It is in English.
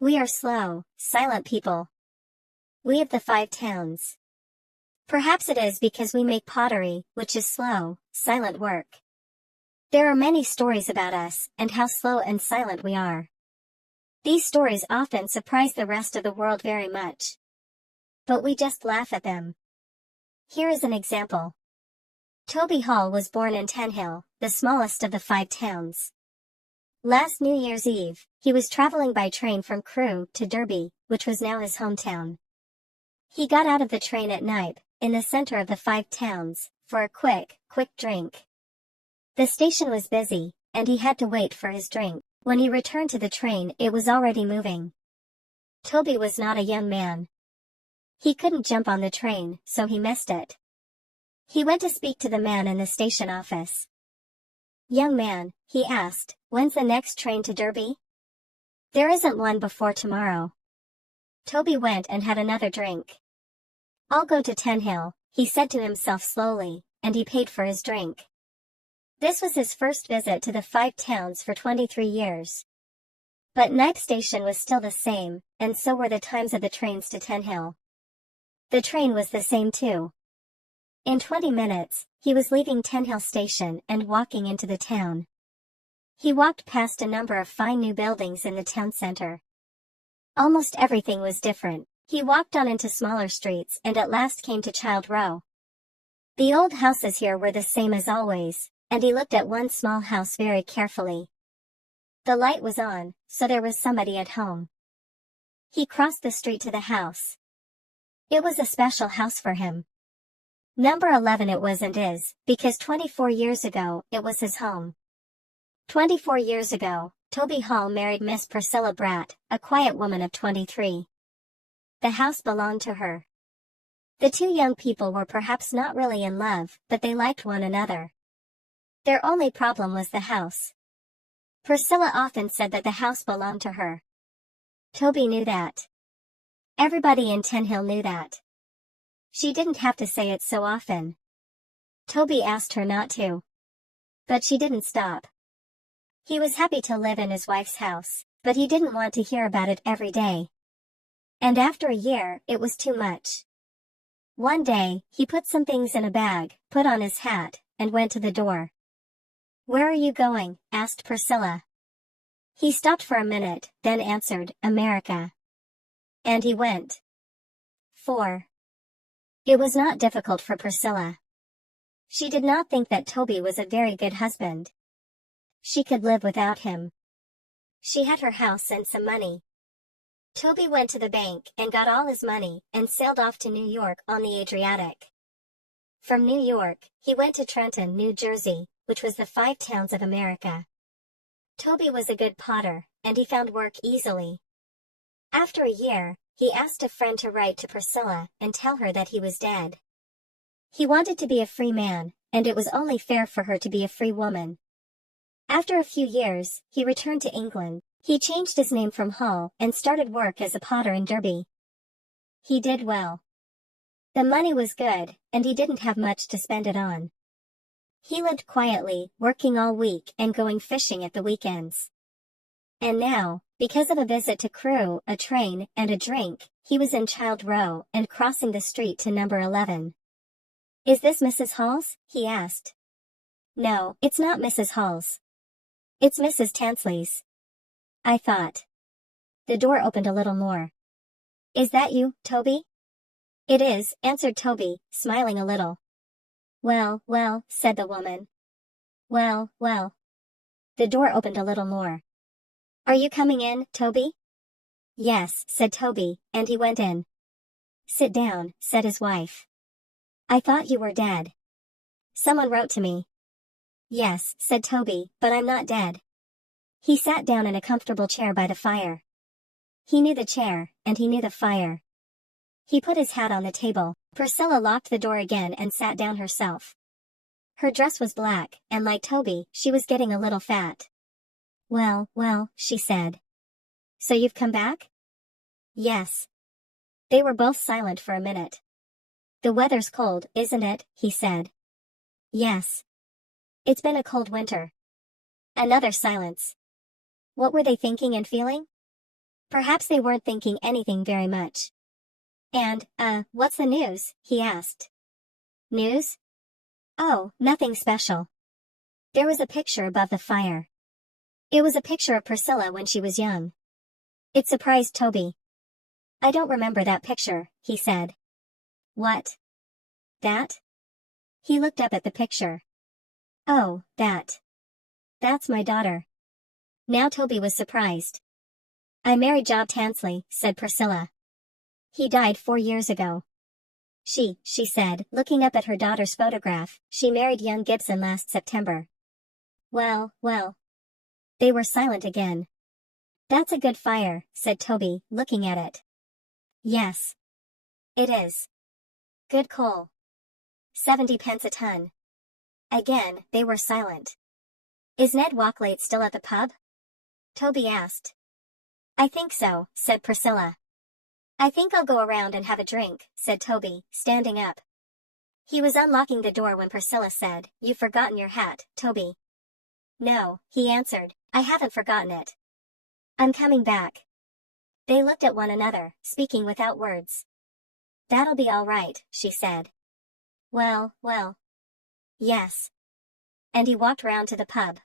We are slow, silent people. We of the 5 towns. Perhaps it is because we make pottery, which is slow, silent work. There are many stories about us, and how slow and silent we are. These stories often surprise the rest of the world very much. But we just laugh at them. Here is an example. Toby Hall was born in Tenhill, the smallest of the 5 towns. Last New Year's Eve, he was traveling by train from Crewe to Derby, which was now his hometown. He got out of the train at Knype, in the center of the 5 towns, for a quick drink. The station was busy, and he had to wait for his drink. When he returned to the train, it was already moving. Toby was not a young man. He couldn't jump on the train, so he missed it. He went to speak to the man in the station office. "Young man," he asked, "when's the next train to Derby?" "There isn't one before tomorrow." Toby went and had another drink. "I'll go to Tenhill," he said to himself slowly, and he paid for his drink. This was his first visit to the 5 towns for 23 years. But Knype Station was still the same, and so were the times of the trains to Tenhill. The train was the same too. In 20 minutes, he was leaving Tenhill Station and walking into the town. He walked past a number of fine new buildings in the town center. Almost everything was different. He walked on into smaller streets and at last came to Child Row. The old houses here were the same as always, and he looked at one small house very carefully. The light was on, so there was somebody at home. He crossed the street to the house. It was a special house for him. Number 11 it was and is, because 24 years ago, it was his home. 24 years ago, Toby Hall married Miss Priscilla Bratt, a quiet woman of 23. The house belonged to her. The two young people were perhaps not really in love, but they liked one another. Their only problem was the house. Priscilla often said that the house belonged to her. Toby knew that. Everybody in Tenhill knew that. She didn't have to say it so often. Toby asked her not to. But she didn't stop. He was happy to live in his wife's house, but he didn't want to hear about it every day. And after a year, it was too much. One day, he put some things in a bag, put on his hat, and went to the door. "Where are you going?" asked Priscilla. He stopped for a minute, then answered, "America." And he went. 4. It was not difficult for Priscilla. She did not think that Toby was a very good husband. She could live without him. She had her house and some money. Toby went to the bank and got all his money and sailed off to New York on the Adriatic. From New York, he went to Trenton, New Jersey, which was the 5 towns of America. Toby was a good potter, and he found work easily. After a year, he asked a friend to write to Priscilla and tell her that he was dead. He wanted to be a free man, and it was only fair for her to be a free woman. After a few years, he returned to England. He changed his name from Hall and started work as a potter in Derby. He did well. The money was good, and he didn't have much to spend it on. He lived quietly, working all week and going fishing at the weekends. And now, because of a visit to Crewe, a train, and a drink, he was in Child Row and crossing the street to number 11. "Is this Mrs. Hall's?" he asked. "No, it's not Mrs. Hall's. It's Mrs. Tansley's." "I thought." The door opened a little more. "Is that you, Toby?" "It is," answered Toby, smiling a little. "Well, well," said the woman. "Well, well." The door opened a little more. "Are you coming in, Toby?" "Yes," said Toby, and he went in. "Sit down," said his wife. "I thought you were dead." "Someone wrote to me." "Yes," said Toby, "but I'm not dead." He sat down in a comfortable chair by the fire. He knew the chair, and he knew the fire. He put his hat on the table. Priscilla locked the door again and sat down herself. Her dress was black, and like Toby, she was getting a little fat. "Well, well," she said. "So you've come back?" "Yes." They were both silent for a minute. "The weather's cold, isn't it?" he said. "Yes." "It's been a cold winter." Another silence. What were they thinking and feeling? Perhaps they weren't thinking anything very much. And, what's the news? He asked. News? Oh, nothing special. There was a picture above the fire. It was a picture of Priscilla when she was young. It surprised Toby. I don't remember that picture, he said. What? That? He looked up at the picture. Oh, that. That's my daughter. Now Toby was surprised. I married Job Tansley, said Priscilla. He died 4 years ago. She said, looking up at her daughter's photograph, she married young Gibson last September. Well. They were silent again. That's a good fire, said Toby, looking at it. Yes. It is. Good coal. 70 pence a ton. Again, they were silent. Is Ned Walklate still at the pub? Toby asked. I think so, said Priscilla. I think I'll go around and have a drink, said Toby, standing up. He was unlocking the door when Priscilla said, You've forgotten your hat, Toby. No, he answered, I haven't forgotten it. I'm coming back. They looked at one another, speaking without words. That'll be all right, she said. Well. Yes. And he walked round to the pub.